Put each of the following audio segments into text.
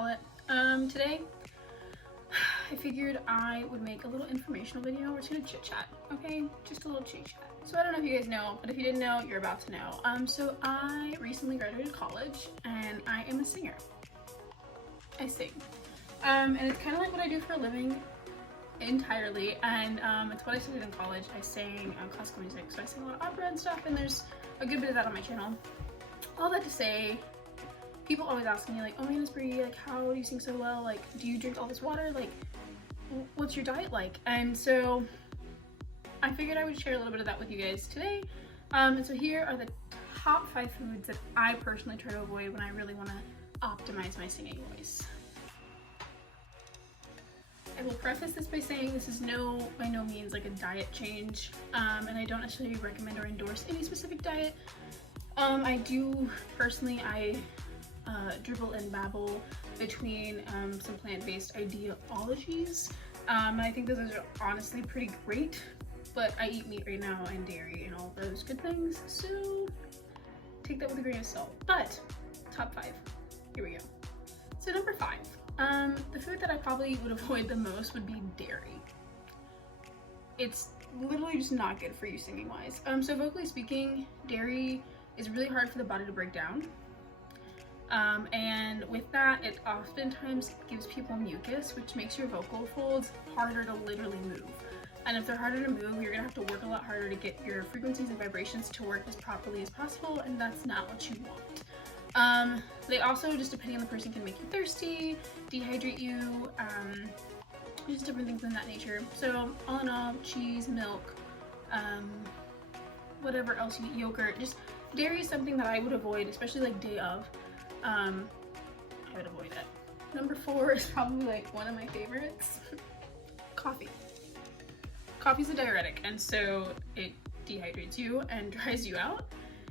call it. Today I figured I would make a little informational video. We're just gonna chit chat, okay? Just a little chit chat. So I don't know if you guys know, but if you didn't know, you're about to know. So I recently graduated college and I am a singer. I sing. And it's kind of like what I do for a living entirely, and it's what I studied in college. I sang classical music, so I sing a lot of opera and stuff, and there's a good bit of that on my channel. All that to say, people always ask me like, oh my goodness, Brie, like how do you sing so well? Like, do you drink all this water? Like, what's your diet like? And so I figured I would share a little bit of that with you guys today. And so here are the top 5 foods that I personally try to avoid when I really want to optimize my singing voice. I will preface this by saying this is by no means like a diet change, and I don't necessarily recommend or endorse any specific diet. I do personally, I dribble and babble between some plant-based ideologies, and I think those are honestly pretty great, but I eat meat right now and dairy and all those good things, so take that with a grain of salt. But top 5, here we go. So number 5. The food that I probably would avoid the most would be dairy. It's literally just not good for you singing wise. So vocally speaking, dairy is really hard for the body to break down. And with that, it oftentimes gives people mucus, which makes your vocal folds harder to literally move. And if they're harder to move, you're gonna have to work a lot harder to get your frequencies and vibrations to work as properly as possible, and that's not what you want. They also, just depending on the person, can make you thirsty, dehydrate you, just different things in that nature. So all in all, cheese, milk, whatever else you eat, yogurt, just dairy is something that I would avoid, especially like day of. I would avoid it. Number 4 is probably like one of my favorites. Coffee. Coffee's a diuretic, and so it dehydrates you and dries you out,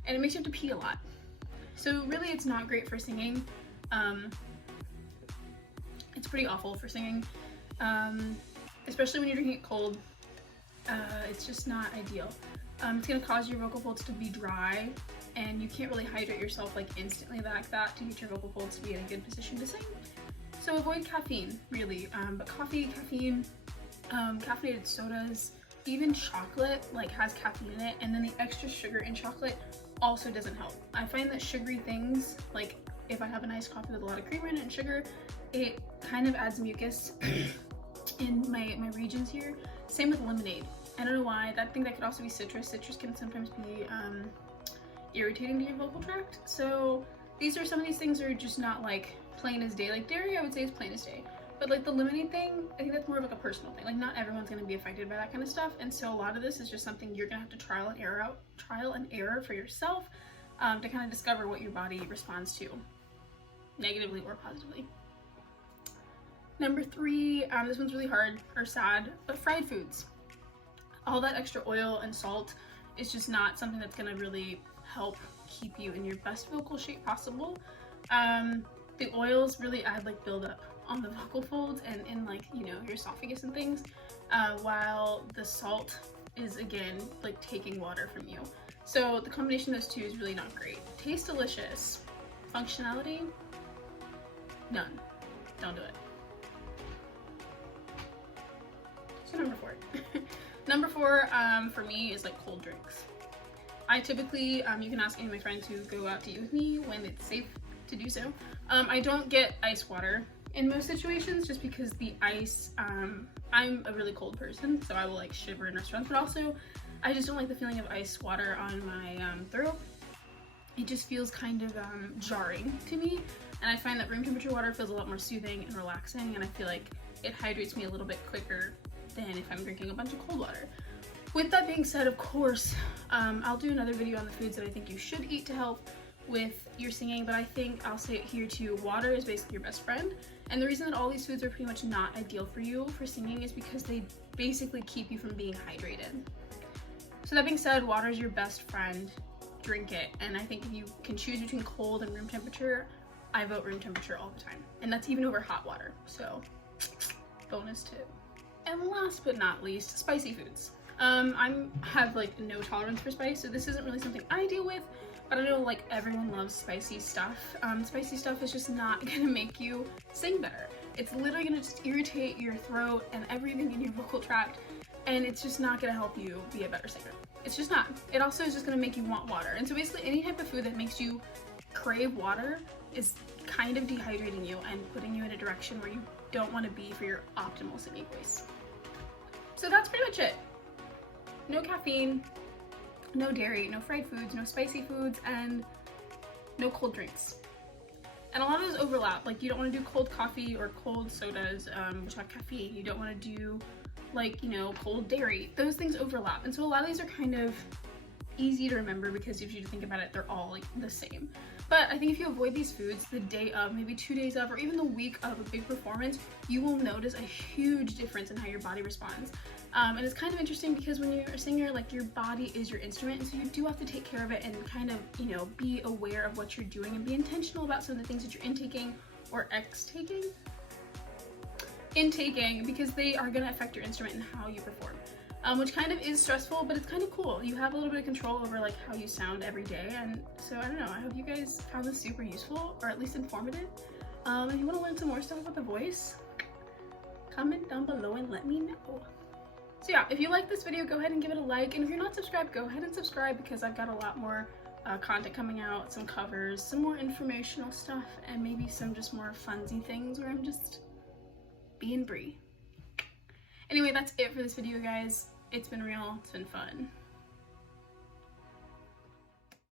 and it makes you have to pee a lot. So really it's not great for singing. It's pretty awful for singing, especially when you're drinking it cold. It's just not ideal. It's gonna cause your vocal folds to be dry, and you can't really hydrate yourself like instantly like that to get your vocal folds to be in a good position to sing. So avoid caffeine, really. But coffee, caffeine, caffeinated sodas, even chocolate like has caffeine in it, and then the extra sugar in chocolate also doesn't help. I find that sugary things, like if I have a nice coffee with a lot of creamer in it and sugar, it kind of adds mucus in my regions here. Same with lemonade. I don't know why. I think that could also be citrus. Citrus can sometimes be irritating to your vocal tract. So these are some of these things are just not like plain as day. Like dairy, I would say is plain as day. But like the lemonade thing, I think that's more of like a personal thing. Like not everyone's gonna be affected by that kind of stuff. And so a lot of this is just something you're gonna have to trial and error for yourself, to kind of discover what your body responds to, negatively or positively. Number 3, this one's really hard or sad, but fried foods. All that extra oil and salt is just not something that's gonna really help keep you in your best vocal shape possible. The oils really add like buildup on the vocal folds and in like, you know, your esophagus and things, while the salt is again like taking water from you. So the combination of those two is really not great. Tastes delicious. Functionality? None. Don't do it. So number 4. Number 4 for me is like cold drinks. I typically, you can ask any of my friends who go out to eat with me when it's safe to do so. I don't get ice water in most situations just because the ice, I'm a really cold person, so I will like shiver in restaurants, but also I just don't like the feeling of ice water on my throat. It just feels kind of jarring to me, and I find that room temperature water feels a lot more soothing and relaxing, and I feel like it hydrates me a little bit quicker than if I'm drinking a bunch of cold water. With that being said, of course, I'll do another video on the foods that I think you should eat to help with your singing, but I think I'll say it here too, water is basically your best friend. And the reason that all these foods are pretty much not ideal for you for singing is because they basically keep you from being hydrated. So that being said, water is your best friend, drink it. And I think if you can choose between cold and room temperature, I vote room temperature all the time. And that's even over hot water, so bonus tip. And last but not least, spicy foods. I have like no tolerance for spice, so this isn't really something I deal with, I don't know, like everyone loves spicy stuff. Spicy stuff is just not gonna make you sing better. It's literally gonna just irritate your throat and everything in your vocal tract, and it's just not gonna help you be a better singer. It's just not. It also is just gonna make you want water. And so basically any type of food that makes you crave water is kind of dehydrating you and putting you in a direction where you don't want to be for your optimal singing voice. So that's pretty much it. No caffeine, no dairy, no fried foods, no spicy foods, and no cold drinks. And a lot of those overlap. Like, you don't want to do cold coffee or cold sodas, which have caffeine. You don't want to do, like, you know, cold dairy. Those things overlap. And so a lot of these are kind of easy to remember because if you think about it, they're all like the same. But I think if you avoid these foods the day of, maybe 2 days of, or even the week of a big performance, you will notice a huge difference in how your body responds. And it's kind of interesting because when you're a singer, like, your body is your instrument, and so you do have to take care of it and kind of, you know, be aware of what you're doing and be intentional about some of the things that you're intaking or intaking, because they are going to affect your instrument and how you perform. Which kind of is stressful, but it's kind of cool. You have a little bit of control over like how you sound every day, and so I don't know, I hope you guys found this super useful, or at least informative. If you want to learn some more stuff about the voice, comment down below and let me know. So yeah, if you like this video, go ahead and give it a like, and if you're not subscribed, go ahead and subscribe because I've got a lot more content coming out, some covers, some more informational stuff, and maybe some just more funsy things where I'm just being Brie. Anyway, that's it for this video, guys. It's been real, it's been fun.